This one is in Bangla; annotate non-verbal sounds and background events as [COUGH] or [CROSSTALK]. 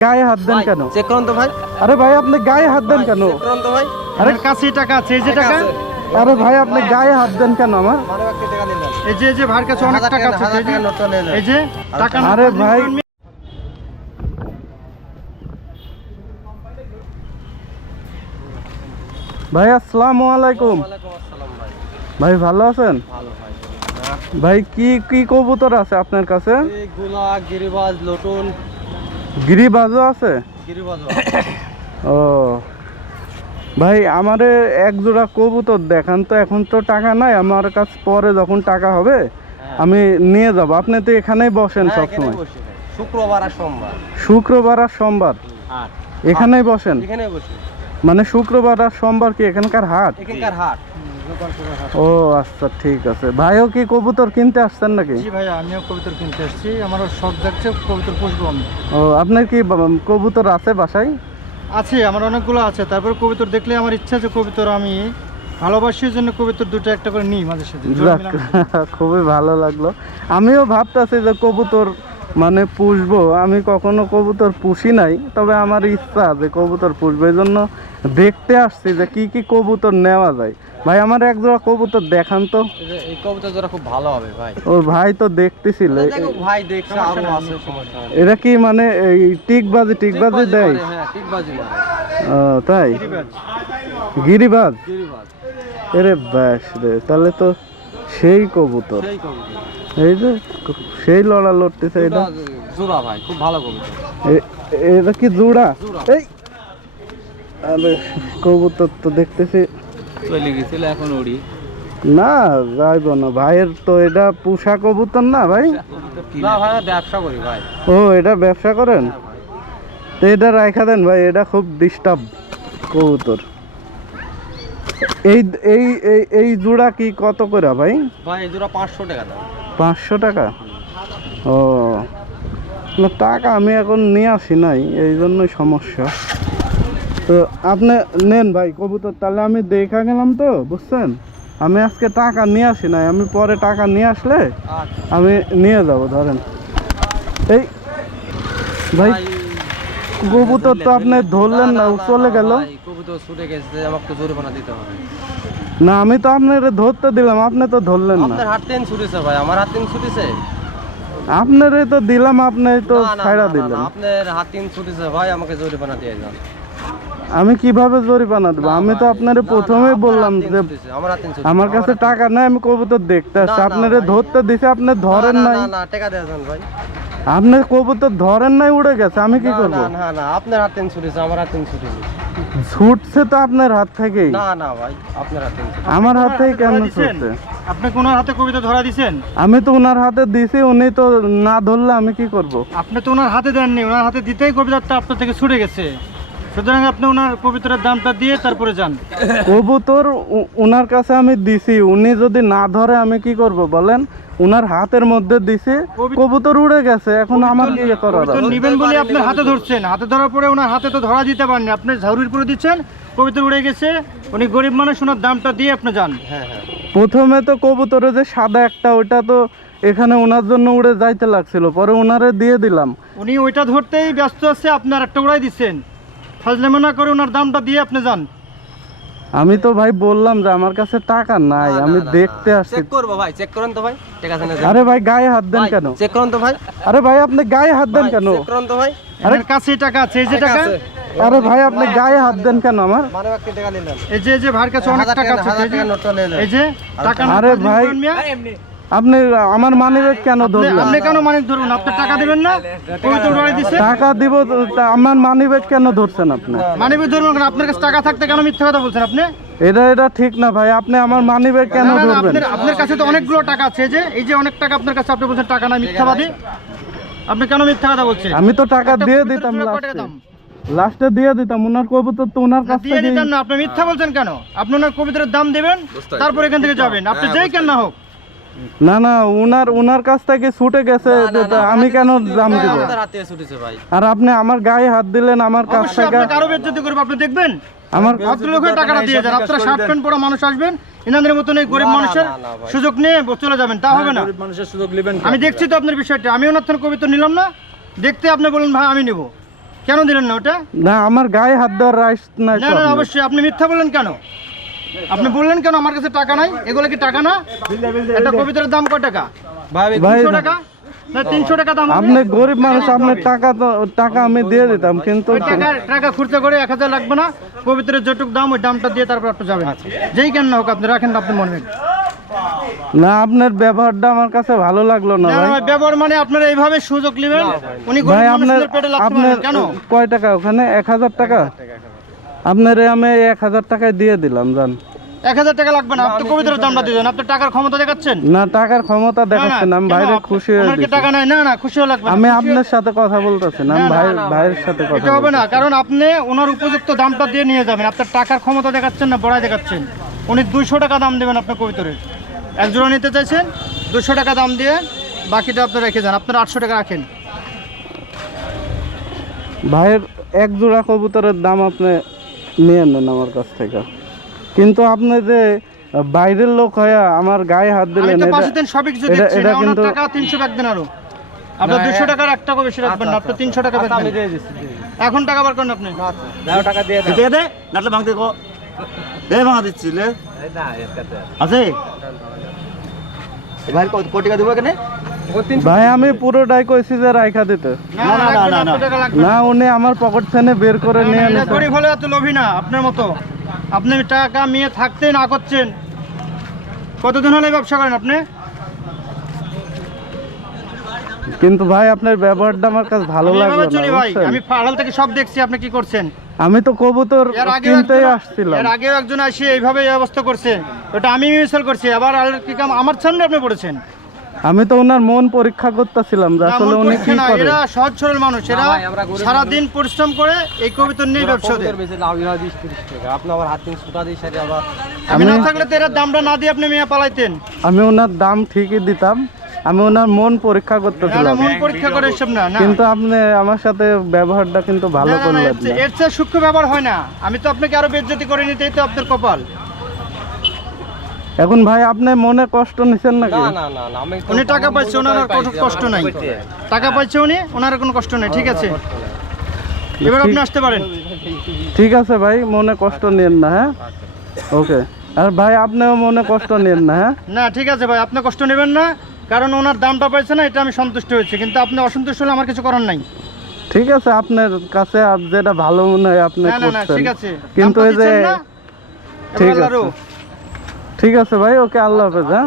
গায়ে হাত দেন কেন? চেক করুন তো ভাই। আরে ভাই আপনি গায়ে হাত দেন কেন? চেক করুন তো ভাই। আরে কাছে টাকা আছে এই যে টাকা? আরে ভাই আপনি গায়ে হাত দেন কেন আমার? এই যে এই যে ভাইয়ের কাছে অনেক টাকা আছে এই যে- এই যে টাকা আরে ভাই। ভাই আসসালামু আলাইকুম। ভাই। ভালো আছেন? ভাই কি কি কবুতর আছে আপনার কাছে? গুলা গিরিবাজ লটুন গিরিবাজও আছে? ও। ভাই আমারে এক জোড়া কবুতর দেখান তো এখন তো টাকা নাই আমার কাছে পরে যখন টাকা হবে আমি নিয়ে যাব। আপনি তো এখানেই বসেন হ্যাঁ, সবসময়। শুক্রবার আর সোমবার। শুক্রবার আর সোমবার? এখানেই বসেন? মানে শুক্রবার আর সোমবার কি এখানকার হাট? এখানকার হাট। ও আচ্ছা ঠিক আছে। ভাইও কি কবুতর কিনতে আসছেন নাকি? জি আমিও কবিতর কিনতে আসছি। আমারও শখ যাচ্ছে কবিতর পুষবো আমি। ও আপনার কি কবুতর আছে বাসায়? আছে আমার অনেকগুলো আছে। তারপর কবিতর দেখলে আমার ইচ্ছা আছে কবিতর আমি ভালোবাসি জন্য কবিতর দুটো একটা করে নিই মাঝে সাথে। [LAUGHS] খুবই ভালো লাগল। আমিও ভাবতেছি যে কবুতর মানে পুষবো। আমি কখনো কবুতর পুষি নাই তবে আমার ইচ্ছা যে কবুতর পুষবো। এই জন্য দেখতে আসছি যে কি কি কবুতর নেওয়া যায়। ভাই আমার এক জোড়া কবুতর দেখান তো। এই কবুতর জোড়া খুব ভালো হবে ভাই। ও ভাই তো দেখতেছিল। দেখো ভাই দেখছে আরও আছে সমস্যা। এরা কি মানে এই টিকবাজি টিকবাজি দেয়? হ্যাঁ টিকবাজি মারে। ও তাই? গিরিবাজ। গিরিবাজ? এরে ব্যাস রে তাহলে তো সেই কবুতর। সেই কবুতর। এই যে সেই লড়া লড়তেছে এটা। জোড়া ভাই খুব ভালো কবুতর। এটা কি জোড়া? জোড়া। এই! আরে কবুতর তো দেখতেছি। চলে গেছিল এখন উড়ি। না যাইব না। ভাইয়ের তো এটা পুষা কবুতর না ভাই? না ভাই ব্যবসা করি ভাই। ও এটা ব্যবসা করেন? হ্যাঁ তো এটা রাখা দেন ভাই এটা খুব ডিস্টার্ব কবুতর। এই এই এই এই জোড়া কি কত করে ভাই? ভাই এই জোড়া পাঁচশো টাকা দাম। পাঁচশো টাকা? ও না টাকা আমি এখন নিয়ে আসি নাই এই জন্যই সমস্যা। তো আপনি নেন ভাই কবুতর তাহলে আমি দেখা গেলাম তো বুঝছেন? আমি আজকে টাকা নিয়ে আসি নাই আমি পরে টাকা নিয়ে আসলে আচ্ছা। আমি নিয়ে যাব ধরেন। এই ভাই কবুতর তো আপনি ধরলেন না চলে গেল। কবুতর ছুটে গেছে আমাকে জরিমানা দিতে হবে। না আমি তো আপনার ধরতে দিলাম আপনি তো ধরলেন না। আপনার হাত তিন ছুটেছে ভাই আমার হাত তিন ছুটেছে? আপনারে তো দিলাম আপনি তো ছাইড়া দিলেন। আপনার হাত তিন ছুটেছে ভাই আমাকে জরিমানা দিয়ে যান। আমি কীভাবে জরিমানা দেবো আমি তো আপনারে প্রথমেই বললাম যে আমার কাছে টাকা নাই আমি কবুতর দেখতে আসছি না, আপনারে ধরতে দিছে আপনি ধরেন নাই। না না টাকা দিয়ে যান ভাই। আপনি কবুতর ধরেন নাই উড়ে গেছে আমি কি করব? না না না আপনার হাত ছুটেছে আমার হাত ছুটেছে ছুটছে তো আপনার হাত থেকেই। না না ভাই আপনার হাত আমার হাত থেকে কেন ছুটছে? আপনি কোন হাতে কবিতা ধরা দিছেন? আমি তো ওনার হাতে দিছি উনি তো না ধরলে আমি কি করব? আপনি তো ওনার হাতে দেননি ওনার হাতে দিতেই কবিতাটা আপনার থেকে ছুটে গেছে। সুতরাং আপনি ওনার কবিতার দামটা দিয়ে তারপরে যান। কবুতর ওনার কাছে আমি দিছি। উনি যদি না ধরে আমি কি করব বলেন? ওনার হাতের মধ্যে দিছি। কবুতর উড়ে গেছে। এখন আমার কি করার? নিবেন বলে আপনার হাতে ধরছেন। হাতে ধরার পরে ওনার হাতে তো ধরা দিতে পারেননি আপনি ঝাউরির করে দিচ্ছেন কবিতা উড়ে গেছে। উনি গরিব মানুষ ওনার দামটা দিয়ে আপনি যান। হ্যাঁ হ্যাঁ। প্রথমে তো কবুতরে যে সাদা একটা ওটা তো এখানে ওনার জন্য উড়ে যাইতে লাগছিল। পরে ওনারে দিয়ে দিলাম। উনি ওইটা ধরতেই ব্যস্ত আছে আপনার একটা উড়াই দিচ্ছেন। ফাজলেমা না করে ওনার দামটা দিয়ে আপনি যান। আমি তো ভাই বললাম যে আমার কাছে টাকা নাই আমি দেখতে আসছি। চেক করব ভাই চেক করুন তো ভাই ঠিক আছে না আরে ভাই গায়ে হাত দেন কেন? চেক করুন তো ভাই। আরে ভাই আপনি গায়ে হাত দেন কেন? চেক করুন তো ভাই। আরে কাছে টাকা আছে এই যে টাকা? আরে ভাই আপনি গায়ে হাত দেন কেন আমার? মানে ব্যক্তি টাকা নিলেন এই যে এই যে ভাইয়ের কাছে অনেক টাকা আছে এই যে- টাকা আরে ভাই। আপনি আমার মানি কেন ধরলেন? আপনি কেন মানে ধরুন? আপনি টাকা দিবেন না? টাকা দিব আমার মানি কেন ধরছেন আপনি? মানে ধরুন কেন আপনার কাছে টাকা থাকতে কেন মিথ্যা কথা বলছেন আপনি? এটা এটা ঠিক না ভাই। আপনি আমার মানি কেন ধরবেন? আপনার আপনার কাছে তো অনেকগুলো টাকা আছে যে এই যে অনেক টাকা আপনার কাছে আপনি বলছেন টাকা না মিথ্যাবাদী। আপনি কেন মিথ্যা কথা বলছেন? আমি তো টাকা দিয়ে দিতাম লাস্টে দাম? লাস্টে দিয়ে দিতাম ওনার কবুতর তো ওনার কাছ দিয়ে দিতেন না আপনি মিথ্যা বলছেন কেন? আপনি ওনার কবিতার দাম দিবেন তারপর এখান থেকে যাবেন। আপনি যেই কেন না হোক। না না ওনার ওনার কাছ থেকে ছুটে গেছে আমি কেন দাম দিব? আর আপনি আমার গায়ে হাত দিলেন আমার কাছ থেকে আরও বেজ্জতি করব আপনি দেখবেন? আমার ভদ্রলোক হয়ে টাকাটা দিয়ে যান আপনারা শার্ট প্যান্ট পরা মানুষ আসবেন এনাদের মতন এই গরিব মানুষের। সুযোগ নিয়ে চলে যাবেন তা হবে না। মানুষের সুযোগ নেবেন আমি দেখছি তো আপনার বিষয়টা আমি ওনার থেকে কবিতা নিলাম না দেখতে আপনি বলুন ভাই আমি নিব। কেন দিলেন না ওটা? না আমার গায়ে হাত দেওয়ার রাইস না না না, অবশ্যই আপনি মিথ্যা বললেন কেন? আপনি বললেন কেন আমার কাছে টাকা নাই? এগুলো কি টাকা না? একটা কবিতার দাম কয় টাকা? ভাই টাকা? আপনি গরিব মানুষ আপনার টাকা তো টাকা আমি দিয়ে দিতাম কিন্তু টাকা খুঁজতে করে এক হাজার লাগবে না। কবিতার যেটুক দাম ওই দামটা দিয়ে তারপর আপনি যাবেন। যেই কেন না হোক আপনি রাখেন না আপনি মনে না আপনার ব্যবহারটা আমার কাছে ভালো লাগল না ভাই। ব্যবহার মানে আপনারা এইভাবে সুযোগ নেবেন। উনি গরিব আপনার পেটে লাগতে কেন? কয় টাকা ওখানে? এক হাজার টাকা? আপনারে আমি এক হাজার টাকায় দিয়ে দিলাম জান। এক হাজার টাকা লাগবে না আপনি কবিতার দামটা দিবেন আপনি টাকার ক্ষমতা দেখাচ্ছেন? না টাকার ক্ষমতা দেখাচ্ছেন আমি? বাইরে খুশি হয়ে কি টাকা নাই? না না খুশি হয়ে লাগবে আমি আপনার সাথে কথা বলতেছি না আমি ভাই ভাইয়ের সাথে কথা এটা হবে না কারণ আপনি ওনার উপযুক্ত দামটা দিয়ে নিয়ে যাবেন আপনার টাকার ক্ষমতা দেখাচ্ছেন না বড়াই দেখাচ্ছেন। উনি দুইশো টাকা দাম দেবেন আপনার কবিতরের এক জোড়া নিতে চাইছেন দুশো টাকা দাম দিয়ে বাকিটা আপনি রেখে যান আপনার আটশো টাকা রাখেন। ভাইয়ের এক জোড়া কবুতরের দাম আপনি নিয়ে নেন আমার কাছ থেকে। কিন্তু আপনি যে বাইরের লোক হয়ে আমার গায়ে হাত দিলেন এটা কিন্তু- তিনশো আরও। আপনার দুশো টাকার এক টাকা বেশি রাখবেন না আপনার তিনশো টাকা দিচ্ছি। এখন টাকা বার করেন আপনি। দাও টাকা দিয়ে দে দে নাটলে ভাঙতে কো দে ভাঙা দিচ্ছি লে আছে? ভাই কত কোটি টাকা দেবো এখানে? ও তিনশো ভাই আমি পুরোটাই কইছি যে রাইখা দিতে। না উনি আমার পকেট থেকে বের করে নিয়ে না, না, নিয়েছে গরিব হলে এত লোভী না আপনার মতো। আপনি টাকা নিয়ে থাকতে না করছেন কতদিন হলে ব্যবসা করেন আপনি? কিন্তু ভাই আপনার ব্যবহারটা আমার কাছে ভালো লাগল না ভাই আমি আড়াল থেকে সব দেখছি আপনি কি করছেন? আমি তো কবুতর কিনতেই আসছিলাম। এর আগেও একজন আসে এইভাবে এই অবস্থা করছে। ওটা আমি মিসাল করছি আবার আর কি কাম আমার সামনে আপনি পড়েছেন। আমি তো ওনার মন পরীক্ষা করতেছিলাম যে আসলে উনি কি করে? এরা সহজ সরল মানুষ এরা গরিব সারাদিন পরিশ্রম করে এই কবিতা নিয়ে ব্যবসা দেয় বেশি লাভ হয় বিশ তিরিশ টাকা। আপনি আবার হাত সুতা দিয়ে সাথে আবার আমি না থাকলে তো এরা দামটা না দিয়ে আপনি মেয়ে পালাইতেন। আমি ওনার দাম ঠিকই দিতাম আমি ওনার মন পরীক্ষা করতেছিলাম। মন পরীক্ষা করে এসব না কিন্তু আপনি আমার সাথে ব্যবহারটা কিন্তু ভালো করলেন এর চেয়ে- না এর চেয়ে সূক্ষ্ম ব্যবহার হয় না। আমি তো আপনাকে আরও বেজ্জতি করে নিতেই তো আপনার কপাল। এখন ভাই আপনি মনে কষ্ট নিছেন নাকি? না না না আমি উনি টাকা পাইছে ওনার আর কোনো কষ্ট নাই। টাকা পাইছে উনি ওনার কোনো কষ্ট নেই ঠিক আছে? এবার আপনি আসতে পারেন। ঠিক আছে ভাই মনে কষ্ট নেন না হ্যাঁ? ওকে। আর ভাই আপনিও মনে কষ্ট নেন না হ্যাঁ? না ঠিক আছে ভাই আপনি কষ্ট নেবেন না কারণ ওনার দামটা পাইছে না এটা আমি সন্তুষ্ট হয়েছি কিন্তু আপনি অসন্তুষ্ট হলে আমার কিছু করার নাই। ঠিক আছে আপনার কাছে যেটা ভালো মনে হয় আপনি করছেন। ঠিক আছে। কিন্তু এই যে ঠিক আছে। ঠিক আছে ভাই ওকে আল্লাহ হাফেজ হ্যাঁ।